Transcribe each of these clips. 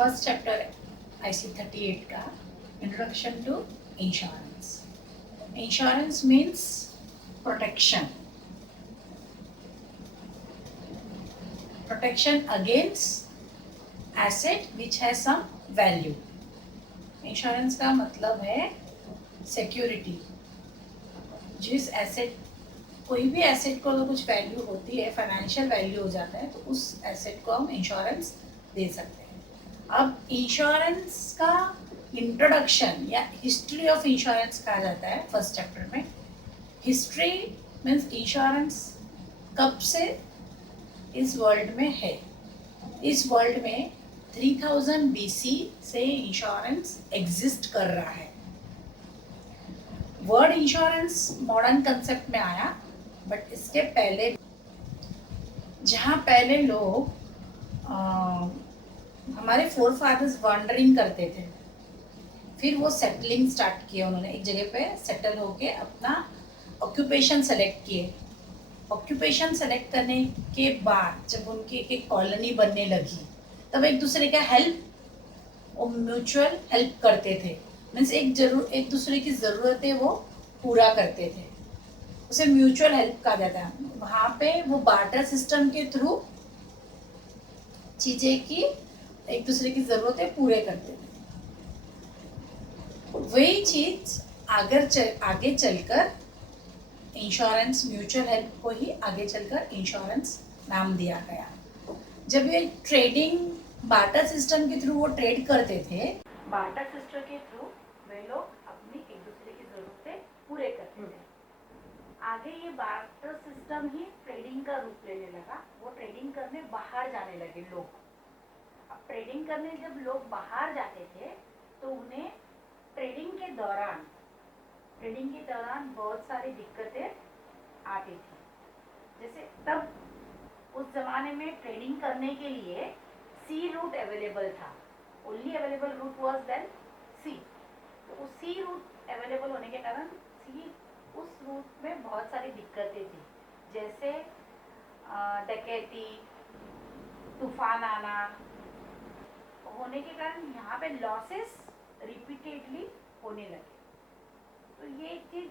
First chapter IC 38 का introduction to insurance. Insurance means protection, protection against asset which has some value. Insurance का मतलब है security. जिस asset, कोई भी एसेट को अगर कुछ वैल्यू होती है, फाइनेंशियल वैल्यू हो जाता है, तो उस एसेट को हम इंश्योरेंस दे सकते हैं. अब इंश्योरेंस का इंट्रोडक्शन या हिस्ट्री ऑफ इंश्योरेंस कहा जाता है फर्स्ट चैप्टर में. हिस्ट्री मीन्स इंश्योरेंस कब से इस वर्ल्ड में है. इस वर्ल्ड में 3000 BC से इंश्योरेंस एग्जिस्ट कर रहा है. वर्ड इंश्योरेंस मॉडर्न कंसेप्ट में आया, बट इसके पहले जहाँ पहले लोग हमारे फोर फादर्स वॉन्डरिंग करते थे, फिर वो सेटलिंग स्टार्ट किया. उन्होंने एक जगह पे सेटल होके अपना ऑक्यूपेशन सेलेक्ट किए. ऑक्यूपेशन सेलेक्ट करने के बाद जब उनकी एक कॉलोनी बनने लगी, तब एक दूसरे का हेल्प और म्यूचुअल हेल्प करते थे. मीन्स एक दूसरे की ज़रूरतें वो पूरा करते थे. उसे म्यूचुअल हेल्प कहा जाता है. वहाँ पे वो बार्टर सिस्टम के थ्रू चीज़ें की एक दूसरे की ज़रूरतें पूरे करते थे. वही चीज़ आगे चलकर इंश्योरेंस, म्यूचुअल हेल्प को ही आगे चलकर इंश्योरेंस नाम दिया गया. जब ये ट्रेडिंग बार्टर सिस्टम के थ्रू वो ट्रेड करते थे, बार्टर सिस्टम के थ्रू वे लोग अपनी एक दूसरे की ज़रूरतें पूरे करते थे. आगे ये बार्टर सिस्टम ही ट्रेडिंग का रूप लेने लगा. वो ट्रेडिंग करने बाहर जाने लगे लोग. अब ट्रेडिंग करने जब लोग बाहर जाते थे, तो उन्हें ट्रेडिंग के दौरान बहुत सारी दिक्कतें आती थी. जैसे तब उस जमाने में ट्रेडिंग करने के लिए सी रूट अवेलेबल था. Only available route was then sea. तो उस सी रूट अवेलेबल होने के कारण उस रूट में बहुत सारी दिक्कतें थी. जैसे डकैती, तूफान आना होने के कारण यहाँ पे लॉसेस रिपीटेडली होने लगे. तो ये चीज़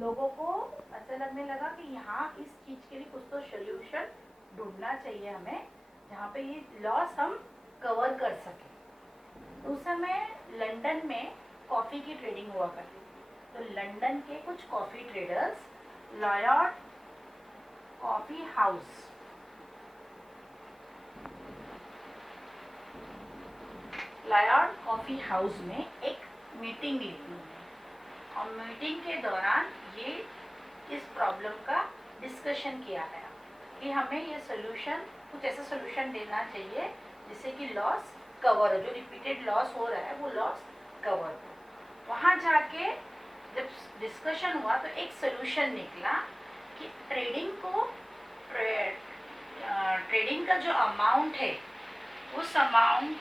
लोगों को ऐसा लगने लगा कि यहाँ इस चीज़ के लिए कुछ तो सोल्यूशन ढूंढना चाहिए हमें, जहाँ पे ये लॉस हम कवर कर सकें. तो उस समय लंदन में कॉफ़ी की ट्रेडिंग हुआ करती थी. तो लंदन के कुछ coffee traders Lloyd coffee house में एक मीटिंग ली. और मीटिंग के दौरान ये इस प्रॉब्लम का डिस्कशन किया गया कि हमें ये सोल्यूशन, कुछ ऐसा सोल्यूशन देना चाहिए जिससे कि लॉस कवर हो, जो रिपीटेड लॉस हो रहा है वो लॉस कवर हो. वहाँ जाके जब डिस्कशन हुआ तो एक सोल्यूशन निकला कि ट्रेडिंग का जो अमाउंट है, उस अमाउंट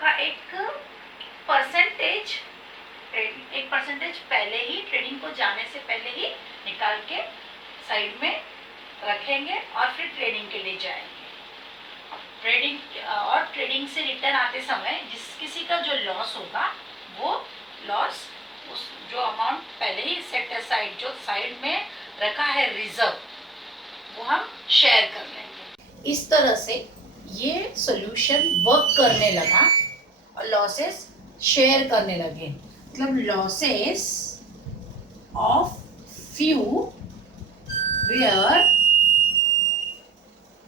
का एक परसेंटेज पहले ही, ट्रेडिंग को जाने से पहले ही निकाल के साइड में रखेंगे और फिर ट्रेडिंग के लिए जाएंगे. ट्रेडिंग से रिटर्न आते समय जिस किसी का जो लॉस होगा, वो लॉस उस जो अमाउंट पहले ही सेट असाइड, जो साइड में रखा है रिजर्व, वो हम शेयर कर लेंगे. इस तरह से ये सोल्यूशन वर्क करने लगा और लॉसेस शेयर करने लगे. मतलब losses of few were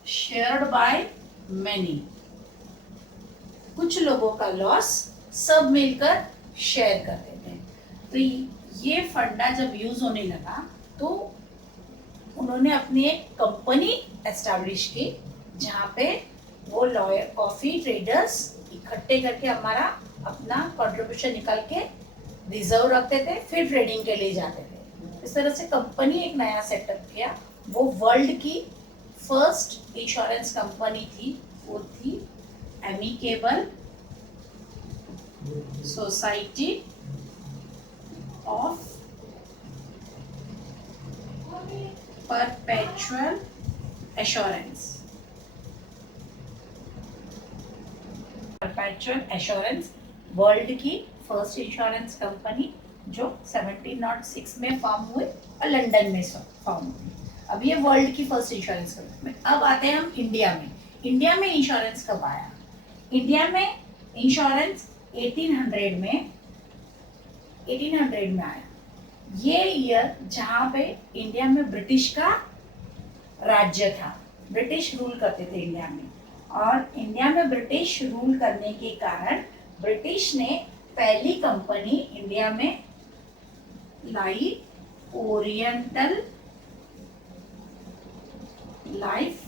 shared by many. कुछ लोगों का लॉस सब मिलकर शेयर करते थे. तो ये फंडा जब यूज होने लगा, तो उन्होंने अपनी एक कंपनी एस्टैब्लिश की, जहाँ पे वो कॉफ़ी ट्रेडर्स इकट्ठे करके हमारा अपना कंट्रीब्यूशन निकाल के रिजर्व रखते थे, फिर ट्रेडिंग के लिए जाते थे. इस तरह से कंपनी एक नया सेटअप किया. वो वर्ल्ड की फर्स्ट इंश्योरेंस कंपनी थी. वो थी amicable society of perpetual assurance. Perpetual assurance world की फर्स्ट इंश्योरेंस कंपनी जो 1706 में फॉर्म हुई और लंदन में फॉर्म हुई। अब ये वर्ल्ड की फर्स्ट इंश्योरेंस कंपनी। अब आते हैं हम इंडिया में। इंडिया में इंश्योरेंस कब आया? इंडिया में इंश्योरेंस 1800 में आया। ये ईयर जहाँ पे इंडिया में ब्रिटिश का राज्य था, ब्रिटिश रूल करते थे इंडिया में, और इंडिया में ब्रिटिश रूल करने के कारण ब्रिटिश ने पहली कंपनी इंडिया में लाई, oriental life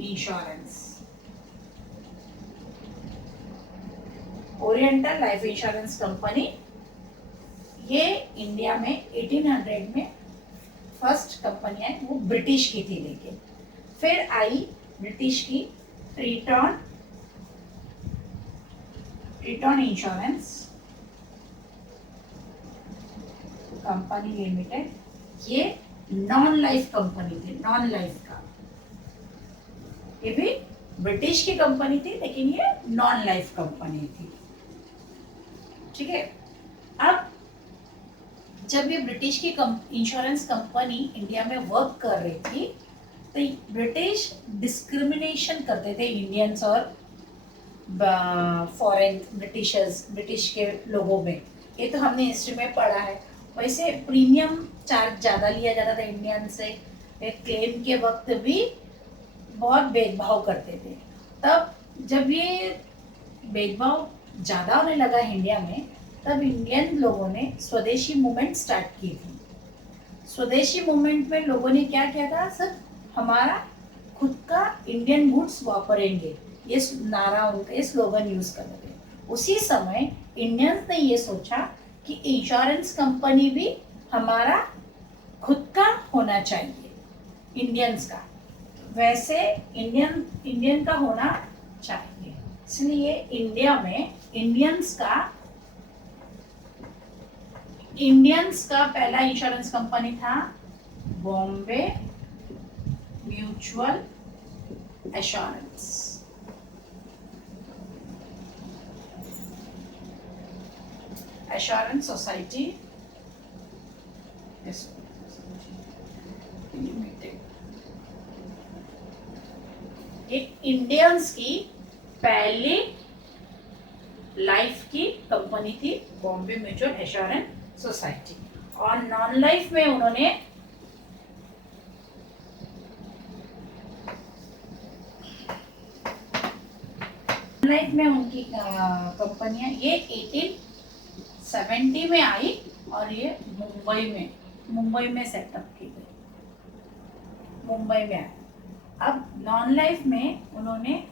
insurance. Oriental life insurance company ये इंडिया में 1800 में फर्स्ट कंपनी है, वो ब्रिटिश की थी। लेकिन फिर आई ब्रिटिश की ट्रीटॉन इंश्योरेंस कंपनी लिमिटेड। ये नॉन लाइफ कंपनी थी, नॉन लाइफ का। ये भी ब्रिटिश की कंपनी थी लेकिन ये नॉन लाइफ कंपनी थी। ठीक है। अब जब ये ब्रिटिश की इंश्योरेंस कंपनी इंडिया में वर्क कर रही थी तो ब्रिटिश डिस्क्रिमिनेशन करते थे इंडियंस और फॉरेन ब्रिटिश के लोगों में। ये तो हमने हिस्ट्री में पढ़ा है। वैसे प्रीमियम चार्ज ज़्यादा लिया जाता था इंडियन से, क्लेम के वक्त भी बहुत भेदभाव करते थे। तब जब ये भेदभाव ज़्यादा होने लगा इंडिया में, तब इंडियन लोगों ने स्वदेशी मूवमेंट स्टार्ट की थी। स्वदेशी मूवमेंट में लोगों ने क्या किया था? सब हमारा खुद का इंडियन गुड्स वापरेंगे, ये नारा उनका, ये स्लोगन यूज कर रहे थे। उसी समय इंडियंस ने ये सोचा कि इंश्योरेंस कंपनी भी हमारा खुद का होना चाहिए, इंडियंस का। वैसे इंडियन का होना चाहिए, इसलिए इंडिया में इंडियंस का पहला इंश्योरेंस कंपनी था Bombay mutual assurance. Assurance society limited. ये इंडियंस की पहली लाइफ की कंपनी थी, बॉम्बे म्यूचुअल एश्योरेंस सोसाइटी। और नॉन लाइफ में उन्होंने उनकी कंपनियां ये 1870 में आई और ये मुंबई में सेटअप की गई, मुंबई में आई। अब नॉन लाइफ में उन्होंने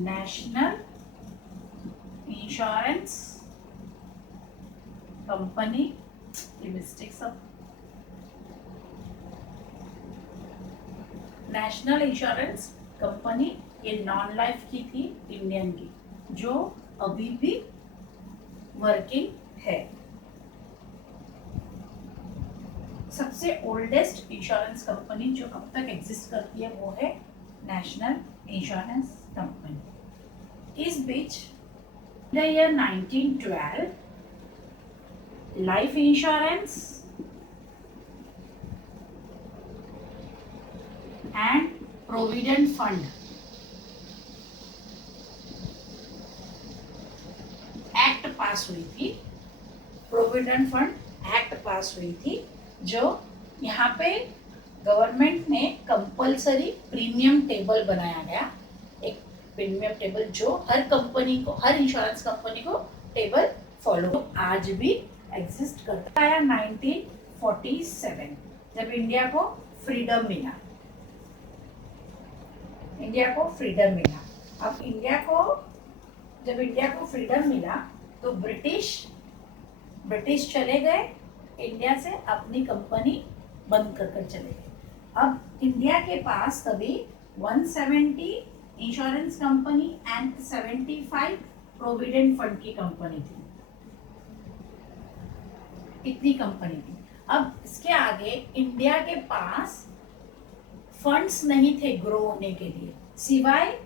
national insurance company, national insurance company, ये नॉन लाइफ की थी इंडियन की, जो अभी भी वर्किंग है। सबसे ओल्डेस्ट इंश्योरेंस कंपनी जो अब तक एग्जिस्ट करती है वो है नेशनल इंश्योरेंस कंपनी। इस बीच the year 1912 life insurance and provident fund act pass हुई थी। प्रोविडेंट फंड एक्ट पास हुई थी, जो यहाँ पे गवर्नमेंट ने कंपलसरी प्रीमियम टेबल बनाया गया, एक प्रीमियम टेबल जो हर कंपनी को, हर इंश्योरेंस कंपनी को टेबल फॉलो आज भी एग्जिस्ट करता है। 1947 जब इंडिया को फ्रीडम मिला, अब जब इंडिया को फ्रीडम मिला तो ब्रिटिश चले गए इंडिया से, अपनी कंपनी बंद कर चले गए। अब इंडिया के पास तभी 170 insurance company and 75 provident fund की कंपनी थी, इतनी कंपनी थी। अब इसके आगे इंडिया के पास फंड्स नहीं थे ग्रो होने के लिए, सिवाय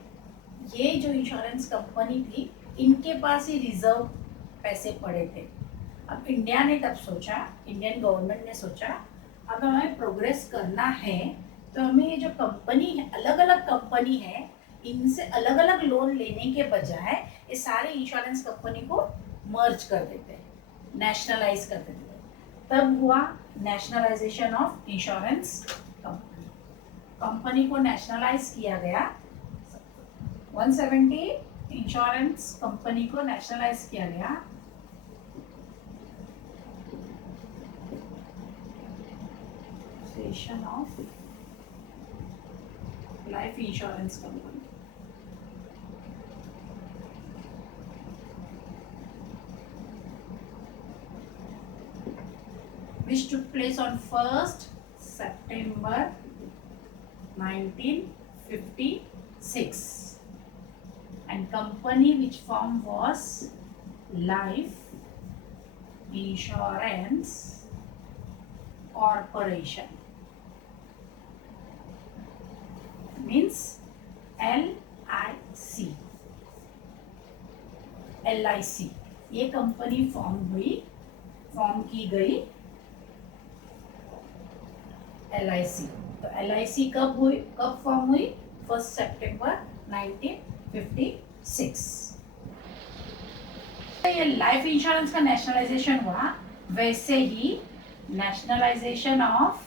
ये जो इंश्योरेंस कंपनी थी इनके पास ही रिजर्व पैसे पड़े थे। अब इंडिया ने तब सोचा, इंडियन गवर्नमेंट ने सोचा, अब हमें प्रोग्रेस करना है तो हमें ये जो कंपनी है, अलग अलग कंपनी है, इनसे अलग अलग लोन लेने के बजाय ये सारे इंश्योरेंस कंपनी को मर्ज कर देते हैं, नेशनलाइज कर देते हैं। तब हुआ nationalisation of insurance company. Company को नेशनलाइज किया गया, 170 इंश्योरेंस कंपनी को नेशनलाइज किया गया। Of life insurance company, which took place on 1st September 1956, and company which formed was Life Insurance Corporation, means LIC। ये कंपनी फॉर्म की गई LIC। तो LIC कब फॉर्म हुई? 1 सितंबर 1956। ये लाइफ इंश्योरेंस का नेशनलाइजेशन हुआ, वैसे ही nationalisation of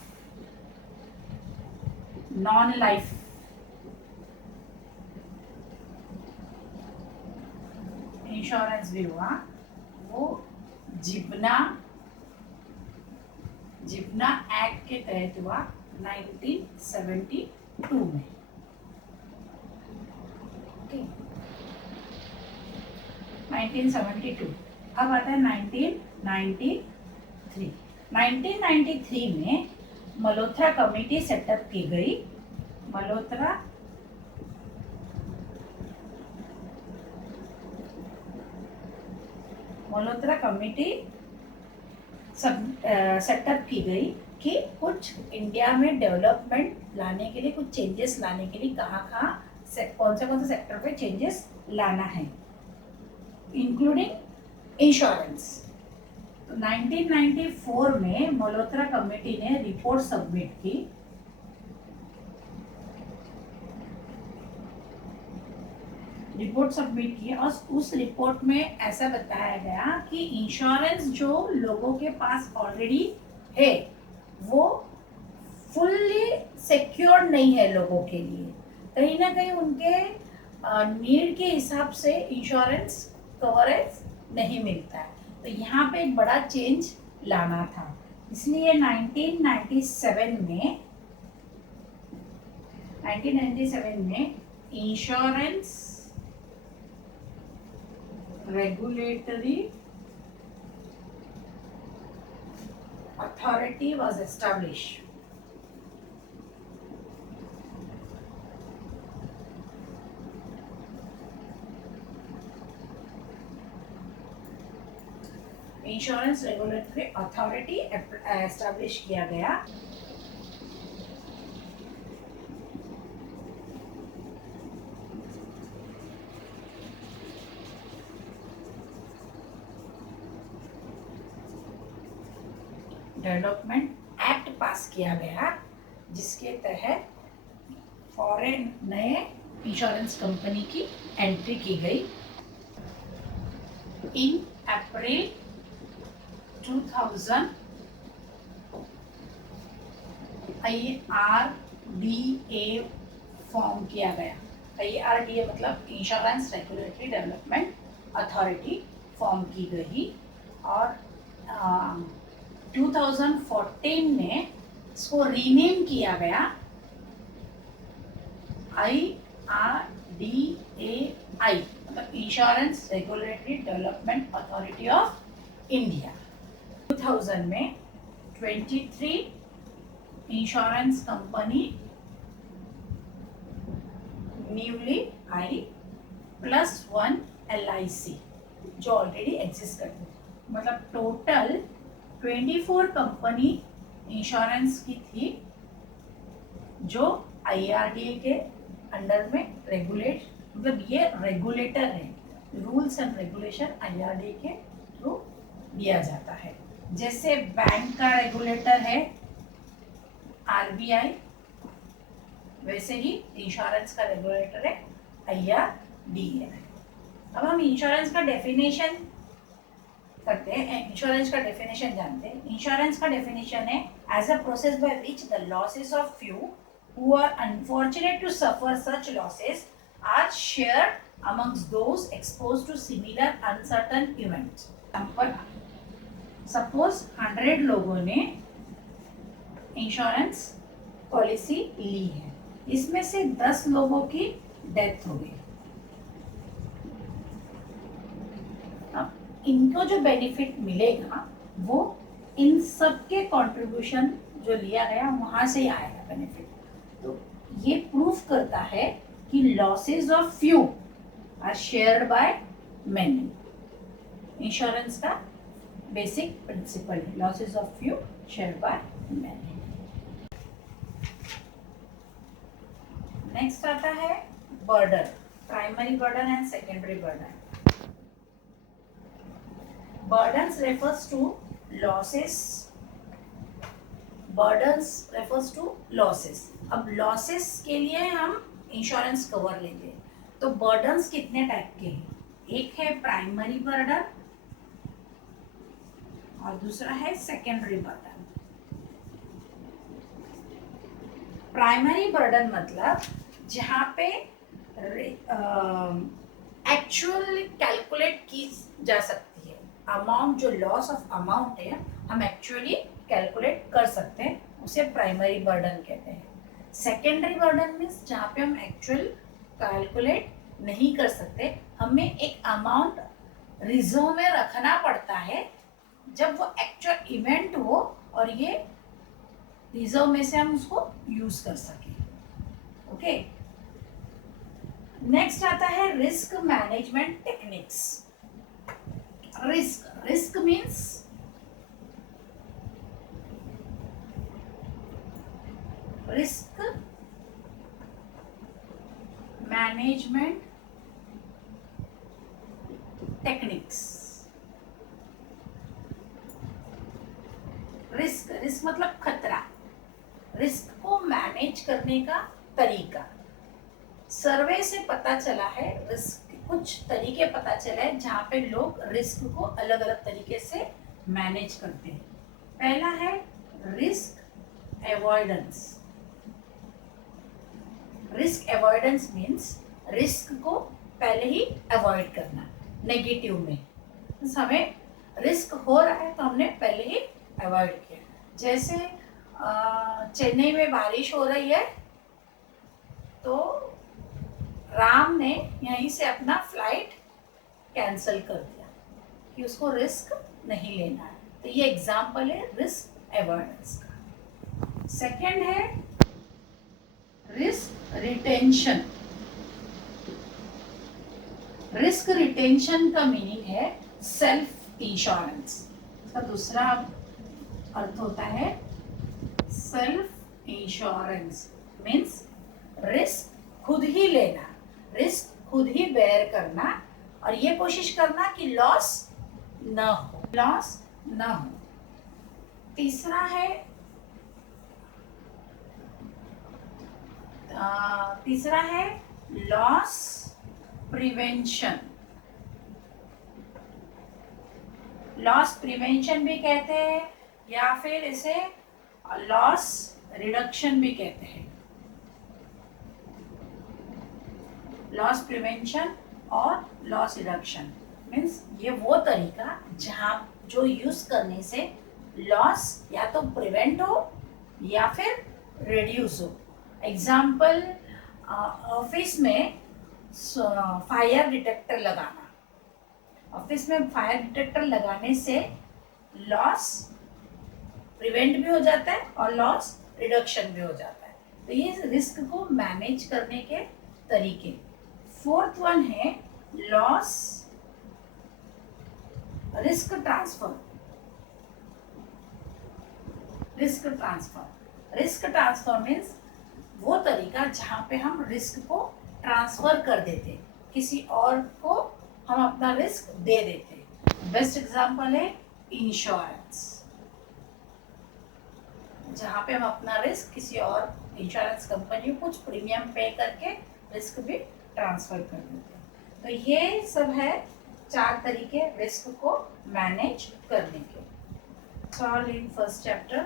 non life insurance भी हुआ। वो जिब्ना एक्ट के तहत हुआ 1972 में। ओके, 1972। अब आता है 1993। 1993 में मल्होत्रा कमेटी सेटअप की गई। मल्होत्रा कमेटी सेटअप की गई कि कुछ इंडिया में डेवलपमेंट लाने के लिए, कुछ चेंजेस लाने के लिए कहाँ कौन से सेक्टर पे चेंजेस लाना है, इंक्लूडिंग इंश्योरेंस। तो 1994 में मल्होत्रा कमेटी ने रिपोर्ट सबमिट की। और उस रिपोर्ट में ऐसा बताया गया कि इंश्योरेंस जो लोगों के पास ऑलरेडी है वो फुल्ली सिक्योर्ड नहीं है लोगों के लिए, कहीं ना कहीं उनके नीड के हिसाब से इंश्योरेंस कवरेज नहीं मिलता है। तो यहाँ पे एक बड़ा चेंज लाना था, इसलिए 1997 में insurance regulatory authority was established। Insurance regulatory authority establish किया गया। डेवलपमेंट एक्ट पास किया गया जिसके तहत फॉरेन नए इंश्योरेंस कंपनी की एंट्री की गई। इन अप्रैल 2000 IRDA फॉर्म किया गया। IRDA मतलब insurance regulatory development authority form की गई, और 2014 में इसको रीनेम किया गया IRDAI, मतलब insurance regulatory development authority of India. 2000 में 23 इंश्योरेंस कंपनी न्यूली आई +1 LIC जो ऑलरेडी एग्जिस्ट करती थी, मतलब टोटल 24 कंपनी इंश्योरेंस की थी जो IRDA के अंडर में रेगुलेट, मतलब ये रेगुलेटर है, रूल्स एंड रेगुलेशन IRDA के थ्रू दिया जाता है। जैसे बैंक का रेगुलेटर है RBI, वैसे ही इंश्योरेंस का रेगुलेटर है IRDA। अब हम इंश्योरेंस का डेफिनेशन करते हैं, इंश्योरेंस का डेफिनेशन जानते हैं। इंश्योरेंस का डेफिनेशन है as a process by which the losses of few who are unfortunate to suffer such losses are shared amongst those exposed to similar uncertain events. Suppose 100 लोगों ने insurance policy ली है, इसमें से 10 लोगों की डेथ हो गई। अब इनको जो बेनिफिट मिलेगा वो इन सब के कंट्रीब्यूशन जो लिया गया वहां से ही आएगा बेनिफिट। तो ये प्रूफ करता है कि losses of few are shared by many. Insurance का बेसिक प्रिंसिपल है, losses of few shared by many. Next आता है burden, primary burden and secondary burden. Burdens refers to losses, burdens refers to losses. अब losses के लिए हम insurance cover लेते हैं। तो बर्डन्स कितने टाइप के हैं? एक है प्राइमरी बर्डन और दूसरा है सेकेंडरी बर्डन। प्राइमरी बर्डन मतलब जहाँ पे एक्चुअल कैलकुलेट की जा सकती है अमाउंट, जो लॉस ऑफ अमाउंट है हम एक्चुअली कैलकुलेट कर सकते हैं, उसे प्राइमरी बर्डन कहते हैं। सेकेंडरी बर्डन मीन्स जहाँ पे हम एक्चुअल कैलकुलेट नहीं कर सकते, हमें एक अमाउंट रिजर्व में रखना पड़ता है जब वो एक्चुअल इवेंट हो और ये रिजर्व में से हम उसको यूज कर सके। ओके, नेक्स्ट आता है risk management techniques. Risk means risk management techniques. Risk मतलब खतरा, रिस्क को मैनेज करने का तरीका। सर्वे से पता चला है, रिस्क कुछ तरीके पता चले हैं जहाँ पे लोग रिस्क को अलग अलग तरीके से मैनेज करते हैं। पहला है risk avoidance. Risk avoidance means risk को पहले ही अवॉइड करना, नेगेटिव में। हमें रिस्क हो रहा है तो हमने पहले ही अवॉइड किया। जैसे चेन्नई में बारिश हो रही है तो राम ने यहीं से अपना फ्लाइट कैंसिल कर दिया कि उसको रिस्क नहीं लेना है। तो ये एग्जाम्पल है रिस्क अवॉइडेंस का। सेकंड है रिस्क रिटेंशन। रिस्क रिटेंशन का मीनिंग है सेल्फ इंश्योरेंस। इसका दूसरा अर्थ होता है सेल्फ इंश्योरेंस मीन्स रिस्क खुद ही लेना, रिस्क खुद ही बेयर करना और ये कोशिश करना कि लॉस न हो। तीसरा है लॉस प्रिवेंशन। लॉस प्रिवेंशन भी कहते हैं या फिर इसे लॉस रिडक्शन भी कहते हैं। लॉस प्रिवेंशन और लॉस रिडक्शन मीन्स ये वो तरीका जहाँ जो यूज करने से लॉस या तो प्रिवेंट हो या फिर रिड्यूस हो। एग्जाम्पल, ऑफिस में फायर डिटेक्टर लगाना। ऑफिस में फायर डिटेक्टर लगाने से लॉस प्रिवेंट भी हो जाता है और लॉस रिडक्शन भी हो जाता है। तो ये रिस्क को मैनेज करने के तरीके। फोर्थ वन है loss risk transfer. Risk transfer means वो तरीका जहाँ पे हम रिस्क को ट्रांसफर कर देते, किसी और को हम अपना रिस्क दे देते हैं। बेस्ट एग्जांपल है इंश्योरेंस, जहाँ पे हम अपना रिस्क किसी और इंश्योरेंस कंपनी को कुछ प्रीमियम पे करके रिस्क भी ट्रांसफर कर देते हैं। तो ये सब है 4 तरीके रिस्क को मैनेज करने के। All in first chapter.